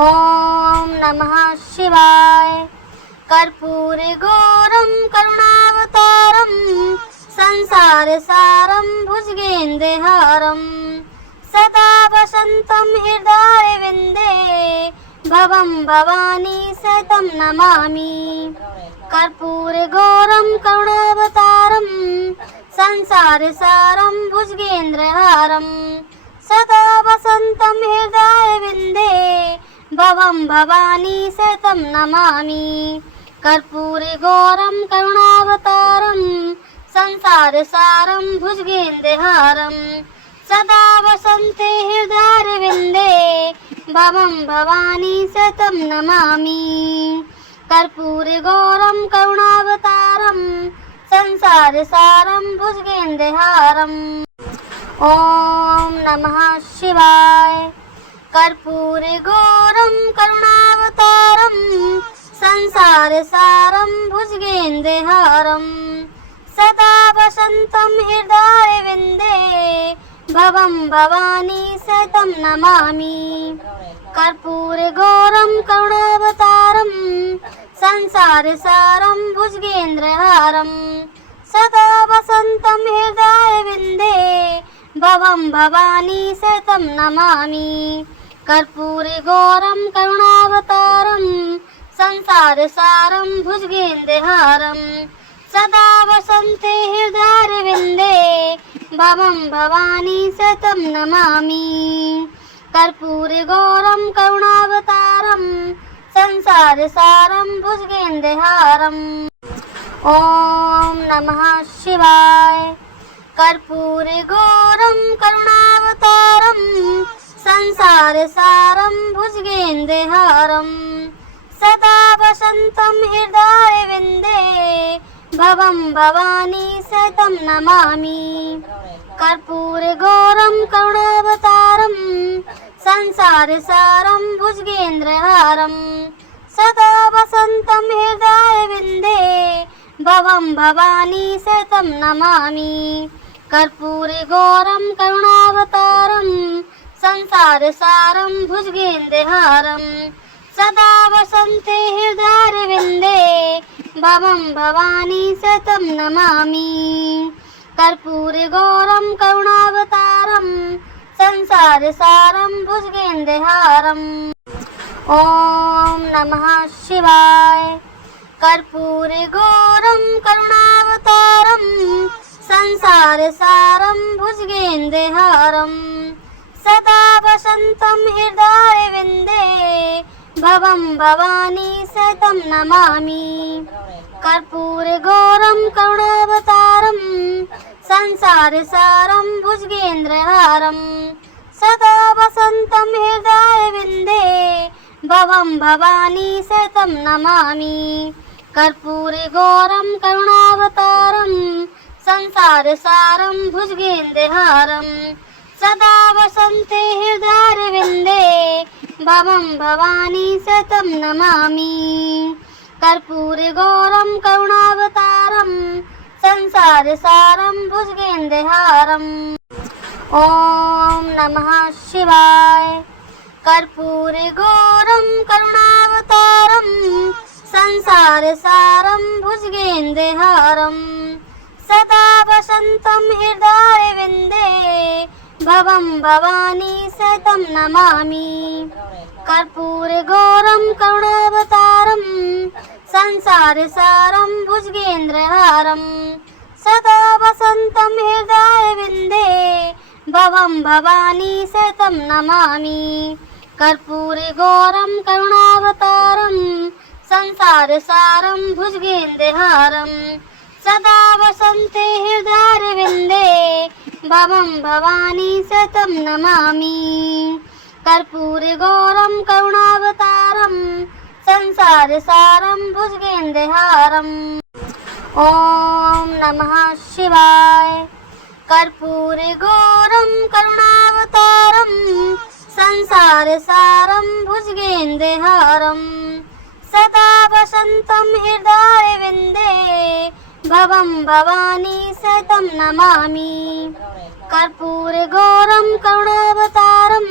ॐ नमः शिवाय। कर्पूरगौरं करुणावतारं संसारसारं भुजगेन्द्रहारं सदा वसन्तं हृदयविन्दे भवं भवानी सहितं नमामि। कर्पूरगौरं करुणावतारं संसारसारं भुजगेन्द्रहारं सदा वसन्तं हृदयविन्दे भवं भवानी सहितं नमामि। कर्पूरगौरं करुणावतारं संसारसारं भुजगेन्द्रहारं सदा वसन्ते हृदयविन्दे भवं भवानी सहितं नमामि। कर्पूरगौरं करुणावतारं संसारसारं भुजगेन्द्रहारं ॐ नमः शिवाय। कर्पूरगौरं करुणावतारं संसारसारं भुजगेन्द्रहारं सदा वसन्तं हृदयविन्दे भवं भवानी सहितं नमामि। कर्पूरगौरं करुणावतारं संसारसारं भुजगेन्द्रहारं सदा वसन्तं हृदयविन्दे भवं भवानी सहितं नमामि। कर्पूरगौरं करुणावतारं संसारसारं भुजगेन्द्रहारं सदा वसन्ते हृदयविन्दे भवं भवानी सहितं नमामि। कर्पूरगौरं करुणावतारं संसारसारं भुजगेन्द्रहारं ॐ नमः शिवाय। कर्पूरगौरं करुणावतारं संसारसारं भुजगेन्द्रहारं सदा वसन्तं हृदयविन्दे भवं भवानी सहितं नमामि। कर्पूरगौरं करुणावतारं संसारसारं भुजगेन्द्रहारं सदा वसन्तं हृदयविन्दे भवं भवानी सहितं नमामि। कर्पूरगौरं करुणावतारं संसारसारं भुजगेन्द्रहारं सदा वसन्ते हृदयविन्दे भवं भवानी सहितं नमामि। कर्पूरगौरं करुणावतारं संसारसारं भुजगेन्द्रहारं ॐ नमः शिवाय। कर्पूरगौरं करुणावतारं संसारसारं भुजगेन्द्रहारं सदा वसन्तं हृदयविन्दे भवं भवानी सहितं नमामि। कर्पूरगौरं करुणावतारं संसारसारं भुजगेन्द्रहारं सदा वसन्तं हृदयविन्दे भवं भवानी सहितं नमामि। कर्पूरगौरं करुणावतारं संसारसारं भुजगेन्द्रहारं सदा वसन्ते हृदयविन्दे भवं भवानी सहितं नमामि। कर्पूरगौरं करुणावतारं संसारसारं भुजगेन्द्रहारं ॐ नमः शिवाय। कर्पूरगौरं करुणावतारं संसारसारं भुजगेन्द्रहारं सदा वसन्तं हृदयविन्दे भवं भवानी सहितं नमामि। कर्पूरगौरं करुणावतारं संसारसारं भुजगेन्द्रहारं सदा वसन्तं हृदयविन्दे भवं भवानी सहितं नमामि। कर्पूरगौरं करुणावतारं संसारसारं भुजगेन्द्रहारं सदा वसन्ते हृदयविन्दे भवं भवानी सहितं नमामि। कर्पूरगौरं करुणावतारं संसारसारं भुजगेन्द्रहारं ॐ नमः शिवाय। कर्पूरगौरं करुणावतारं संसारसारं भुजगेन्द्रहारं सदा वसन्तं हृदयविन्दे भवं भवानी सहितं नमामि। कर्पूरगौरं करुणावतारं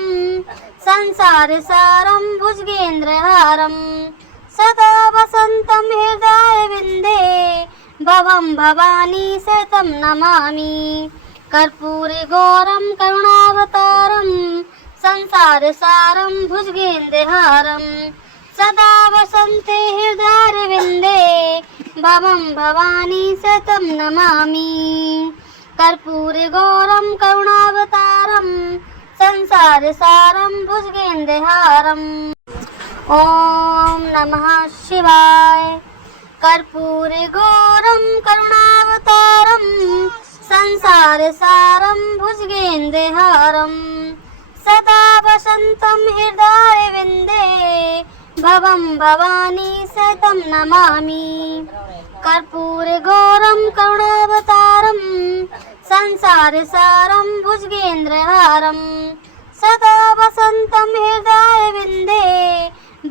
संसारसारं भुजगेन्द्रहारं सदा वसन्तं हृदयविन्दे भवं भवानी सहितं नमामि कर्पूरगौरं करुणावतारं संसारसारं भुजगेन्द्रहारं सदा वसन्ते हृदयविन्दे भवं भवानी सहितं नमामि कर्पूरगौरं करुणावतारं संसारसारं भुजगेन्द्रहारम् ॐ नमः शिवाय कर्पूरगौरं करुणावतारं संसारसारं भुजगेन्द्रहारं सदा वसन्तं हृदयविन्दे भवं भवानी सहितं नमामि कर्पूरगौरं करुणावतारं संसारसारं भुजगेन्द्रहारं सदा वसन्तं हृदयविन्दे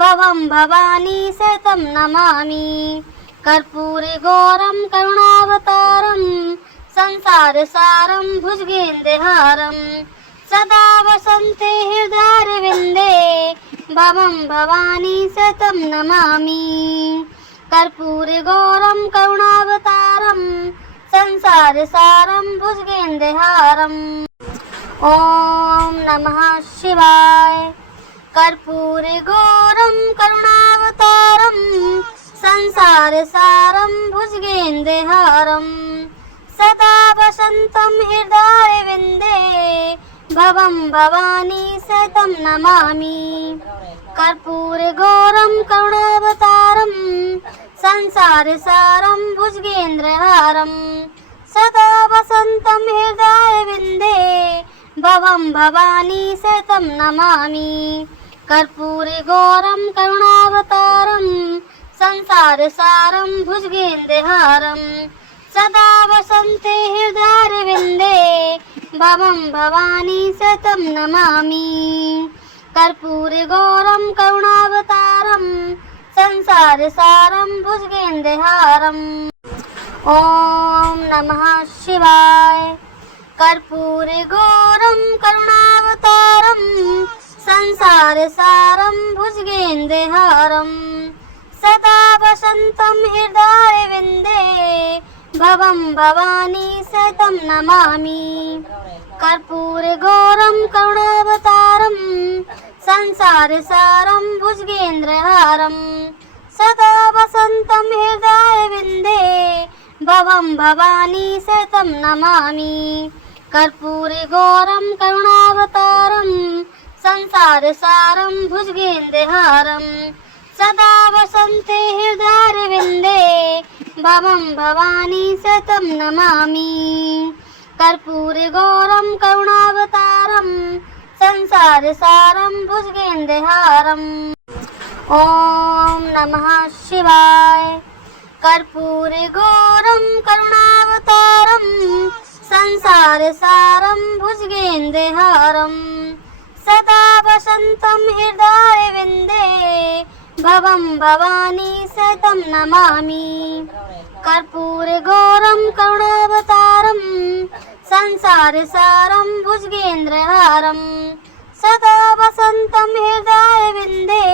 भवं भवानी सहितं नमामि कर्पूरगौरं करुणावतारं संसारसारं भुजगेन्द्रहारं सदा वसन्ते हृदयविन्दे भवं भवानी सहितं नमामि कर्पूरगौरं करुणावतारं संसारसारं भुजगेन्द्रहारम् ॐ नमः शिवाय कर्पूरगौरं करुणावतारं संसारसारं भुजगेन्द्रहारं सदा वसन्तं हृदयविन्दे भवं भवानी सहितं नमामि कर्पूरगौरं करुणावतारं संसारसारं भुजगेन्द्रहारं सदा वसन्तं हृदयविन्दे भवं भवानी सहितं नमामि कर्पूरगौरं करुणावतारं संसारसारं भुजगेन्द्रहारं सदा वसन्ते हृदयविन्दे भवं भवानी सहितं नमामि कर्पूरगौरं करुणावतारं संसारसारं भुजगेन्द्रहारम् ॐ नमः शिवाय कर्पूरगौरं करुणावतारं संसारसारं भुजगेन्द्रहारं सदा वसन्तं हृदयविन्दे भवं भवानी सहितं नमामि कर्पूरगौरं करुणावतारं संसारसारं भुजगेन्द्रहारं सदा वसन्तं हृदयविन्दे भवं भवानी सहितं नमामि कर्पूरगौरं करुणावतारं संसारसारं भुजगेन्द्रहारं सदा वसन्ते हृदयविन्दे भवं भवानी सहितं नमामि कर्पूरगौरं करुणावतारं संसारसारं भुजगेन्द्रहारम् ॐ नमः शिवाय कर्पूरगौरं करुणावतारं संसारसारं भुजगेन्द्रहारं सदा वसन्तं हृदयविन्दे भवं भवानी सहितं नमामि कर्पूरगौरं करुणावतारं संसारसारं भुजगेन्द्रहारं सदा वसन्तं हृदयविन्दे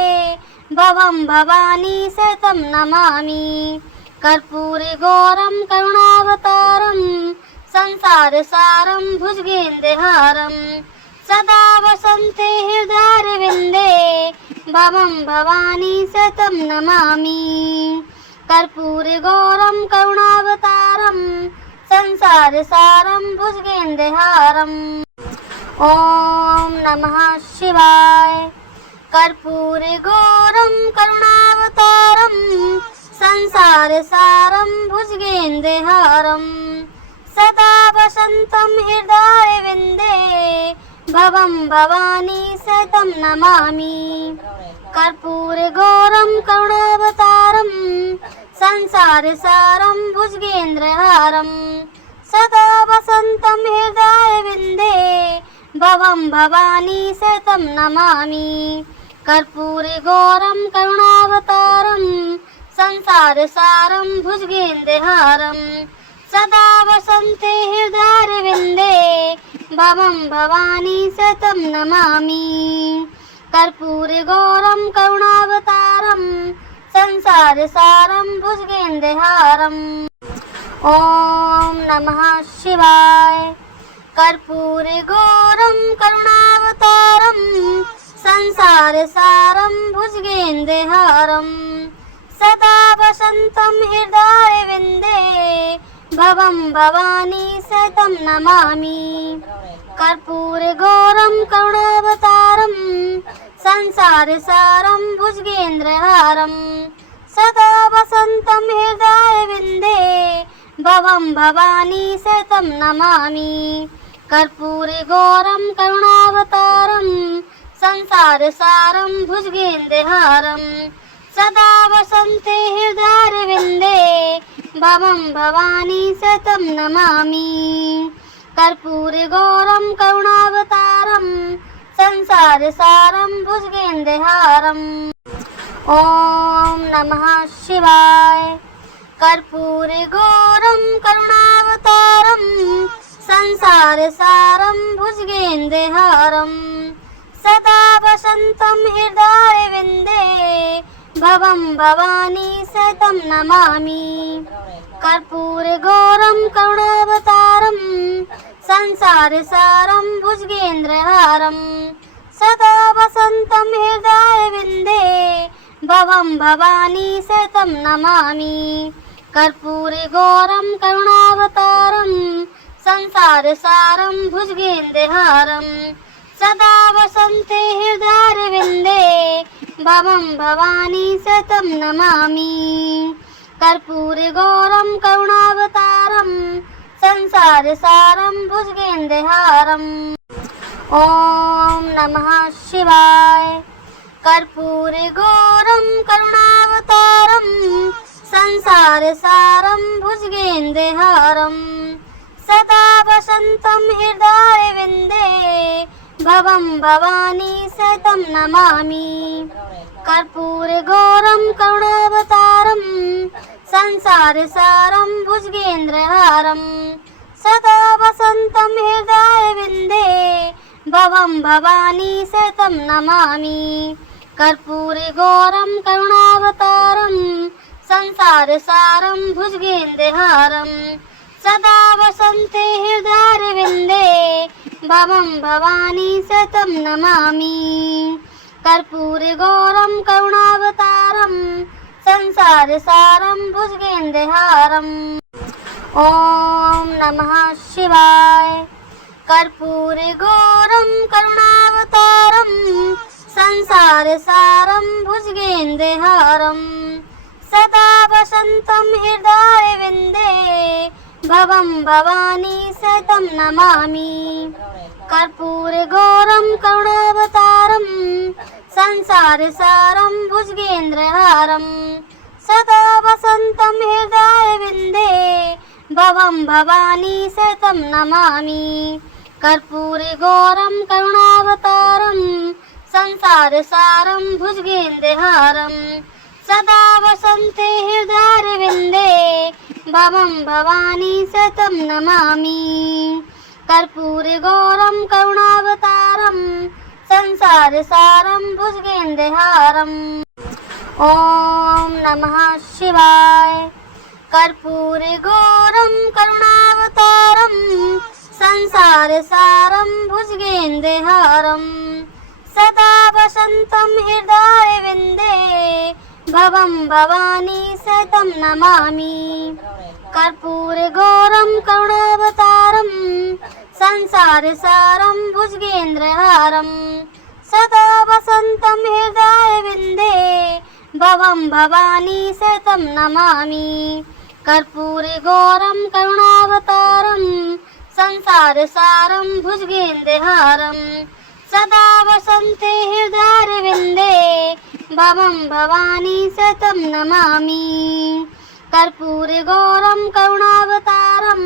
भवं भवानी सहितं नमामि कर्पूरगौरं करुणावतारं संसारसारं भुजगेन्द्रहारं सदा वसन्ते हृदयविन्दे भवं भवानी सहितं नमामि कर्पूरगौरं करुणावतारं संसारसारं भुजगेन्द्रहारम् ॐ नमः शिवाय कर्पूरगौरं करुणावतारं संसारसारं भुजगेन्द्रहारं सदा वसन्तं हृदयविन्दे भवं भवानी सहितं नमामि कर्पूरगौरं करुणावतारं संसारसारं भुजगेन्द्रहारं सदा वसन्तं हृदयविन्दे भवं भवानी सहितं नमामि कर्पूरगौरं करुणावतारं संसारसारं भुजगेन्द्रहारं सदा वसन्ते हृदयविन्दे भवं भवानी सहितं नमामि कर्पूरगौरं करुणावतारं संसारसारं भुजगेन्द्रहारम्। ॐ नमः शिवाय। कर्पूरगौरं करुणावतारं संसारसारं भुजगेन्द्रहारं सदा वसन्तं हृदयविन्दे भवं भवानी सहितं नमामि। कर्पूरगौरं करुणावतारं संसारसारं भुजगेन्द्रहारं सदा वसन्तं हृदयविन्दे भवं भवानी सहितं नमामि। कर्पूरगौरं करुणावतारं संसारसारं भुजगेन्द्रहारं सदा वसन्ते हृदयविन्दे भवं भवानी सहितं नमामि। कर्पूरगौरं करुणावतारं संसारसारं भुजगेन्द्रहारम्। ॐ नमः शिवाय। कर्पूरगौरं करुणावतारं संसारसारं भुजगेन्द्रहारं सदा वसन्तं हृदयविन्दे भवं भवानी सहितं नमामि। कर्पूरगौरं करुणावतारं संसारसारं भुजगेन्द्रहारं सदा वसन्तं हृदयविन्दे भवं भवानी सहितं नमामि। कर्पूरगौरं करुणावतारं संसारसारं भुजगेन्द्रहारं सदा वसन्ते हृदयविन्दे भवं भवानी सहितं नमामि। कर्पूरगौरं करुणावतारं संसारसारं भुजगेन्द्रहारम्। ॐ नमः शिवाय। कर्पूरगौरं करुणावतारं संसारसारं भुजगेन्द्रहारं सदा वसन्तं हृदयविन्दे भवं भवानी सहितं नमामि। कर्पूरगौरं करुणावतारं संसारसारं भुजगेन्द्रहारं सदा वसन्तं हृदयविन्दे भवं भवानी सहितं नमामि। कर्पूरगौरं करुणावतारं संसारसारं भुजगेन्द्रहारं सदा वसन्ते हृदयविन्दे भवं भवानी सहितं नमामि। कर्पूरगौरं करुणावतारं संसारसारं भुजगेन्द्रहारम्। ॐ नमः शिवाय। कर्पूरगौरं करुणावतारं संसारसारं भुजगेन्द्रहारं सदा वसन्तं हृदयविन्दे भवं भवानी सहितं नमामि। कर्पूरगौरं करुणावतारं संसारसारं भुजगेन्द्रहारं सदा वसन्तं हृदयविन्दे भवं भवानी सहितं नमामि। कर्पूरगौरं करुणावतारं संसारसारं भुजगेन्द्रहारं सदा वसन्ते हृदयविन्दे भवं भवानी सहितं नमामि। कर्पूरगौरं करुणावतारं संसारसारं भुजगेन्द्रहारम्। ॐ नमः शिवाय। कर्पूरगौरं करुणावतारं संसारसारं भुजगेन्द्रहारं सदा वसन्तं हृदयविन्दे भवं भवानी सहितं नमामि। कर्पूरगौरं करुणावतारं संसारसारं भुजगेन्द्रहारं सदा वसन्तं हृदयविन्दे भवं भवानी सहितं नमामि। कर्पूरगौरं करुणावतारं संसारसारं भुजगेन्द्रहारं सदा वसन्ते हृदयविन्दे भवं भवानी सहितं नमामि। कर्पूरगौरं करुणावतारं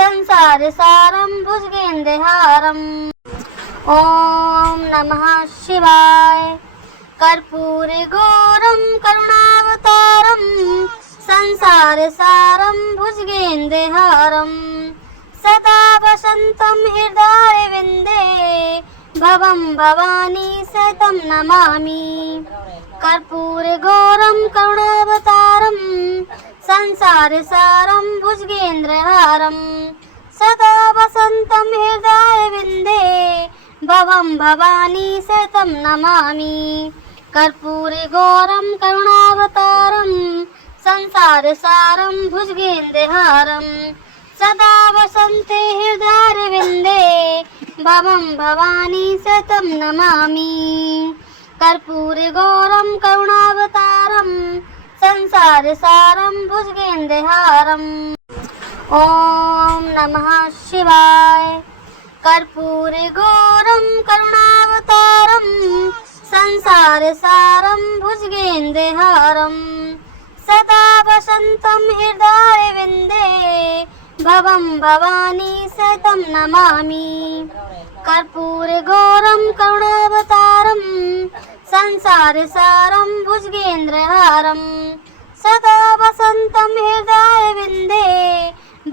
संसारसारं भुजगेन्द्रहारम्। ॐ नमः शिवाय। कर्पूरगौरं करुणावतारं संसारसारं भुजगेन्द्रहारं सदा वसन्तं हृदयविन्दे भवं भवानी सहितं नमामि। कर्पूरगौरं करुणावतारं संसारसारं भुजगेन्द्रहारं सदा वसन्तं हृदयविन्दे भवं भवानी सहितं नमामि। कर्पूरगौरं करुणावतारं संसारसारं भुजगेन्द्रहारं सदा वसन्ते हृदयविन्दे भवं भवानी सहितं नमामि। कर्पूरगौरं करुणावतारं संसारसारं भुजगेन्द्रहारं। ॐ नमः शिवाय। कर्पूरगौरं करुणावतारं संसारसारं भुजगेन्द्रहारं सदा वसन्तं हृदयविन्दे भवं भवानी सहितं नमामि। कर्पूरगौरं करुणावतारं संसारसारं भुजगेन्द्रहारं सदा वसन्तं हृदयविन्दे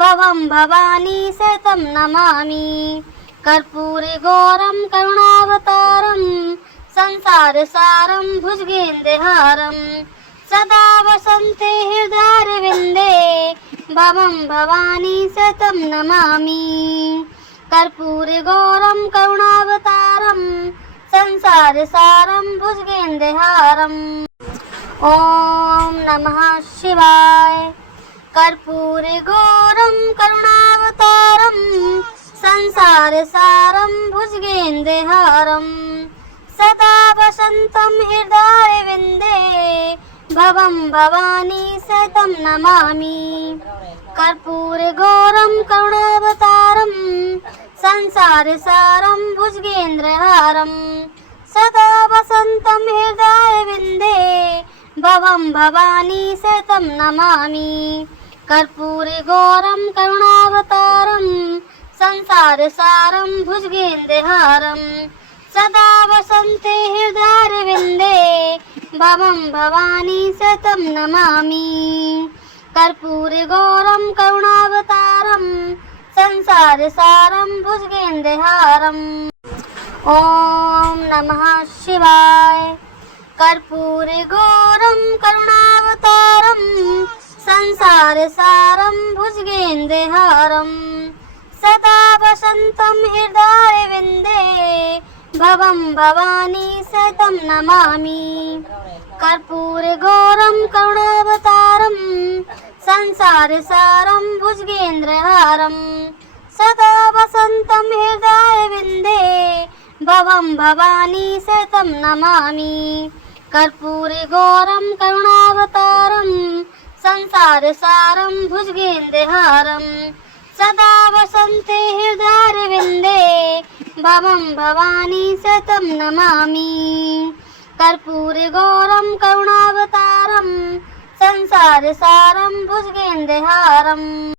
भवं भवानी सहितं नमामि। कर्पूरगौरं करुणावतारं संसारसारं भुजगेन्द्रहारं सदा वसन्ते हृदयविन्दे भवं भवानी सहितं नमामि। कर्पूरगौरं करुणावतारं संसारसारं भुजगेन्द्रहारं। ॐ नमः शिवाय। कर्पूरगौरं करुणावतारं संसारसारं भुजगेन्द्रहारं सदा वसन्तं हृदयविन्दे भवं भवानी सहितं नमामि। कर्पूरगौरं करुणावतारं संसारसारं भुजगेन्द्रहारं सदा वसन्तं हृदयविन्दे भवं भवानी सहितं नमामि। कर्पूरगौरं करुणावतारं संसारसारं भुजगेन्द्रहारं सदा वसन्ते हृदयविन्दे भवं भवानी सहितं नमामि। कर्पूरगौरं करुणावतारं संसारसारं भुजगेन्द्रहारं। ॐ नमः शिवाय। कर्पूरगौरं करुणावतारं संसारसारं भुजगेन्द्रहारं सदा वसन्तं हृदयविन्दे भवं भवानी सहितं नमामि। कर्पूरगौरं करुणावतारं संसारसारं भुजगेन्द्रहारं सदा वसन्तं हृदयविन्दे भवं भवानी सहितं नमामि। कर्पूरगौरं करुणावतारं संसारसारं भुजगेन्द्रहारं सदा वसन्ते हृदयविन्दे भवं भवानी सहितं नमामि। कर्पूरगौरं करुणावतारं संसारसारं भुजगेन्द्रहारं।